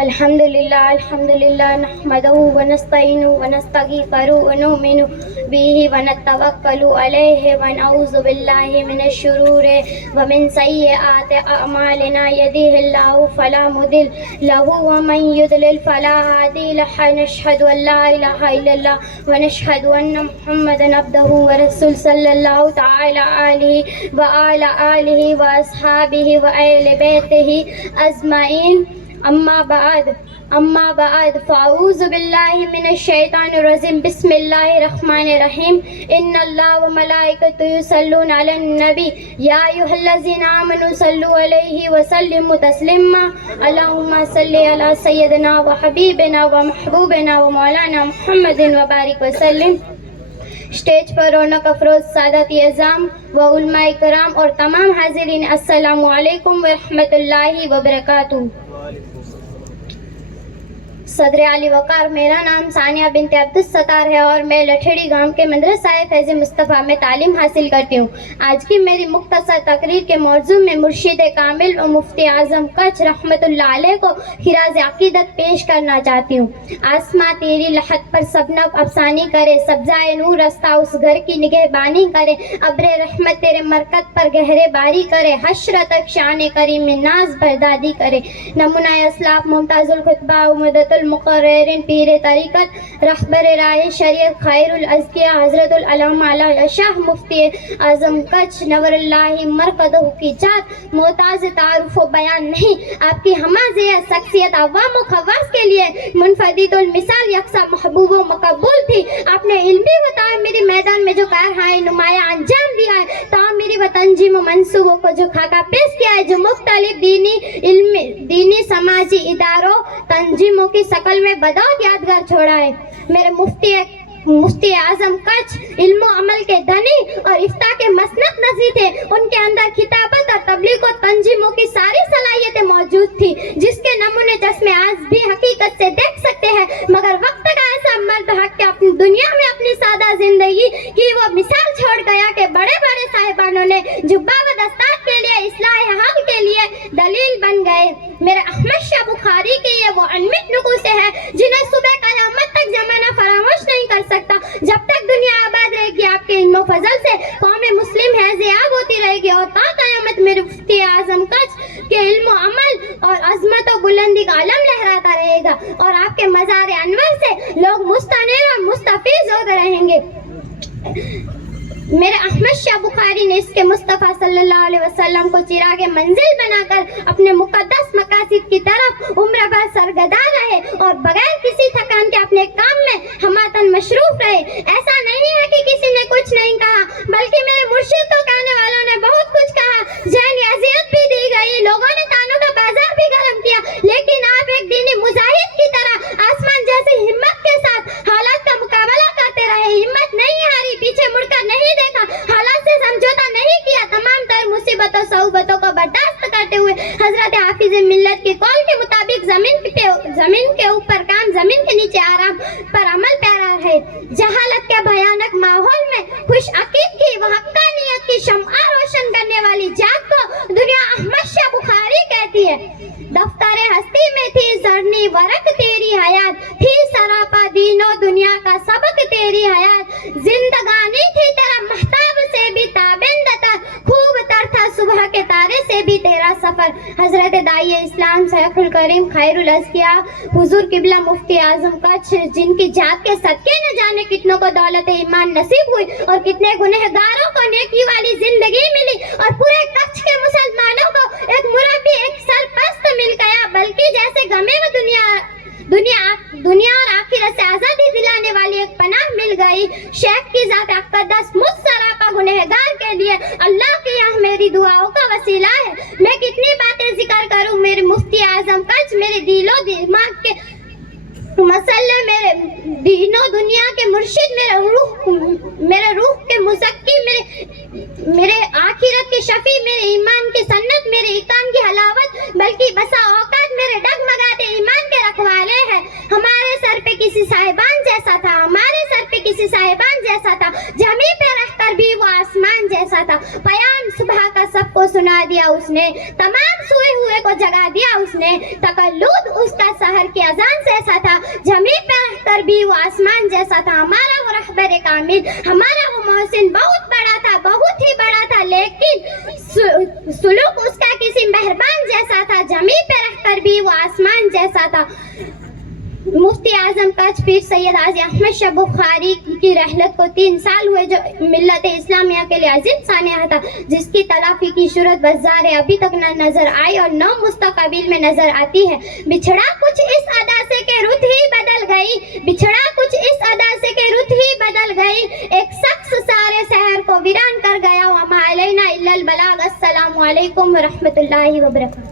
الحمدللہ نحمده ونستعینه ونستغفره ونؤمن به ونتوکل علیہ ونعوذ باللہ من الشرور ومن سیئات اعمالنا یهده اللہ فلا مضل له ومن یضلل فلا هادی له نشهد ان لا الہ الا اللہ ونشهد ان محمدا عبده ورسول صلی اللہ تعالی علیہ وعلی آلہ واصحابہ وآل بیتہ اجمعین. اما بعد فاعوذ باللہ من الشیطان الرجیم. بسم اللہ الرحمن الرحیم. ان اللہ وملائکتہ یصلون علی النبی یا ایھا الذین آمنوا صلوا علیہ وسلموا تسلیما. اللہم صلی علی سیدنا وحبیبنا ومحبوبنا ومولانا محمد وبارک وسلم. اسٹیج پر رونق افروز سادات اعظام و علماء کرام اور تمام حاضرین، السلام علیکم ورحمۃ اللہ وبرکاتہ. صدر علی وقار، میرا نام ثانیہ بنت عبدالستار ہے اور میں لٹھڑی گاؤں کے مدرسہ فیض مصطفیٰ میں تعلیم حاصل کرتی ہوں. آج کی میری مختصر تقریر کے موضوع میں مرشد کامل و مفتی اعظم کچھ رحمت اللہ علیہ کو خراج عقیدت پیش کرنا چاہتی ہوں. آسماں تیری لحد پر سبنب افسانی کرے، سبزائے نور رستہ اس گھر کی نگہبانی کرے، ابر رحمت تیرے مرکز پر گہرے باری کرے، حشر تک شان کریم ناز بردادی کرے. نمونہ اسلاف ممتاز الخطبہ مدت المقررین پیر طریقت رہبر رائے شریعت خیر الازکیاء حضرت العلامہ علامہ شاہ مفتی اعظم کچھ نور اللہ مرکزہ کی ذات محتاج تعارف و بیان نہیں. آپ کی ہمازیہ شخصیت عوام و خواص کے لیے منفرد المثال یکساں محبوب و مقبول تھی. آپ نے علمی و تعمیری میدان میں جو کارہائے نمایاں انجام دیا ہے، تعمیری و تنظیم و منصوبوں کو جو خاکہ پیش کیا ہے، جو مختلف دینی سماجی اداروں تنظیموں کی شکل میں بدور یادگار چھوڑا ہے. میرے مفتی اعظم کچھ علم و عمل کے دھنی اور افتاء کے مسند نظری تھے. ان کے اندر کتابت اور تبلیغ و تنظیموں کی ساری صلاحیتیں موجود تھی، جس کے نمونے چشمے آج بھی حقیقت سے دیکھ سکتے ہیں. مگر وقت کا ایسا مرد حق کہ اپنی دنیا میں اپنی سادہ زندگی کی وہ مثال چھوڑ گیا کہ بڑے بڑے صاحبانوں نے جبہ و دستار کے لیے اصلاح حال کے لیے دلیل بن گئے. میرے احمد شاہ بخاری کے یہ وہ انمٹ نقوش ہے جنہیں صبح قیامت تک زمانہ فراموش نہیں کر سکتا. جب تک دنیا آباد رہے گی، آپ کے علم و فضل سے قوم مسلم حیضیاب ہوتی رہے گی اور تا قیامت میرے مفتی اعظم کچھ کے علم و عمل اور عظمت و بلندی کا علم لہراتا رہے گا اور آپ کے مزار انور سے لوگ مستنیر اور مستفیض ہوتے رہیں گے. میرے احمد شاہ بخاری نے اس کے مصطفیٰ صلی اللہ علیہ وسلم کو چراغ منزل بنا کر اپنے مقدس مقاصد کی طرف عمر بھر سرگرداں رہے اور بغیر کسی تھکان کے اپنے کام میں ہماتن مصروف رہے. ایسا نہیں ہے کہ کسی نے کچھ نہیں کہا، بلکہ میرے مرشد کو کہنے والوں نے بہت کچھ کہا. ذہنی اذیت بھی دی گئی، لوگوں نے تانوں کا بازار بھی گرم کیا، لیکن آپ ایک دینی مجاہد کی طرح آسمان جیسی ہمت کے ساتھ حالات کا مقابلہ کرتے رہے. ہمت نہیں ہاری، پیچھے مڑ کر نہیں دیکھا، حالات سے سمجھوتا نہیں کیا. تمام تر مصیبتوں صعوبتوں کو برداشت کرتے ہوئے حضرت حافظ ملت کے قول کے مطابق زمین کے اوپر کام، زمین کے نیچے آرام پر عمل پیرا ہے. جہالت کے بھیانک ماحول میں خوش عقیدگی و حقانیت کی شمع روشن کرنے والی جات کو دنیا احمد شاہ بخاری کہتی ہے. دفتر ہستی میں تھی زرنی ورق تیری حیات، تھی سراپا دین و دنیا کا سبق تیری حیات. زندگانی تھی تیرا محتاب سے بھی تابندہ تھا، خوب تر تھا صبح کے تارے سے بھی تیرا سفر. حضرت داعی اسلام شیخ الکریم خیر الازکیاء حضور قبلہ مفتی اعظم کچھ، جن کی ذات کے صدقے نہ جانے کتنوں کو دولت ایمان نصیب ہوئی اور کتنے گنہگاروں کو نیکی والی زندگی ملی اور پورے کچھ کے مسلمانوں کو ایک مربی، ایک سرپرست مل گیا، بلکہ جیسے غمے و دنیا اور آخرت سے آزادی دلانے والی ایک پناہ مل گئی. شیخ کی ذات اقدس مجھ سراپا گنہگار کے لیے اللہ کی یہاں میری دعاؤں کا وسیلہ ہے. میں کتنی باتیں ذکر کروں. میرے مفتی اعظم کچھ میرے دل و دماغ کے مسئلے، میرے دین و دنیا کے مرشد، میرے روح کے مزکی، میرے آخرت کے شفیع، میرے ایمان کی سنت، میرے ایقان کی حلاوت، بلکہ بسا اوقات میرے ڈگمگاتے ایمان کے رکھوالے ہیں. ہمارے سر پہ کسی صاحبان جیسا تھا، ہمارے سر پہ کسی صاحبان جیسا تھا، زمین پہ رہ کر بھی وہ آسمان جیسا تھا. پیام صبح کا سب کو سنا دیا اس نے، تمام سوئے ہوئے کو جگا دیا اس نے. تقلد اس کا سحر کی اذان جیسا تھا، زمین پہ رہ کر بھی وہ آسمان جیسا تھا. ہمارا وہ رہبر کامل، ہمارا وہ محسن بہت بڑا تھا، بہت ہی بڑا تھا، لیکن سلوک اس کا کسی مہربان جیسا تھا، زمین پہ رہ کر بھی وہ آسمان جیسا تھا. مفتی اعظم کچھ پیر سید غازی احمد شاہ بخاری کی رحلت کو 3 سال ہوئے، جو ملت اسلامیہ کے لیے عظیم سانحہ تھا، جس کی تلافی کی صورت بازار ابھی تک نہ نظر آئی اور نہ مستقبل میں نظر آتی ہے. بچھڑا کچھ اس ادا سے کہ رت ہی بدل گئی، بچھڑا کچھ اس ادا سے کہ رت ہی بدل گئی، ایک شخص سارے شہر کو ویران کر گیا. وما علینا الا البلاغ. السلام علیکم ورحمۃ اللہ وبرکاتہ.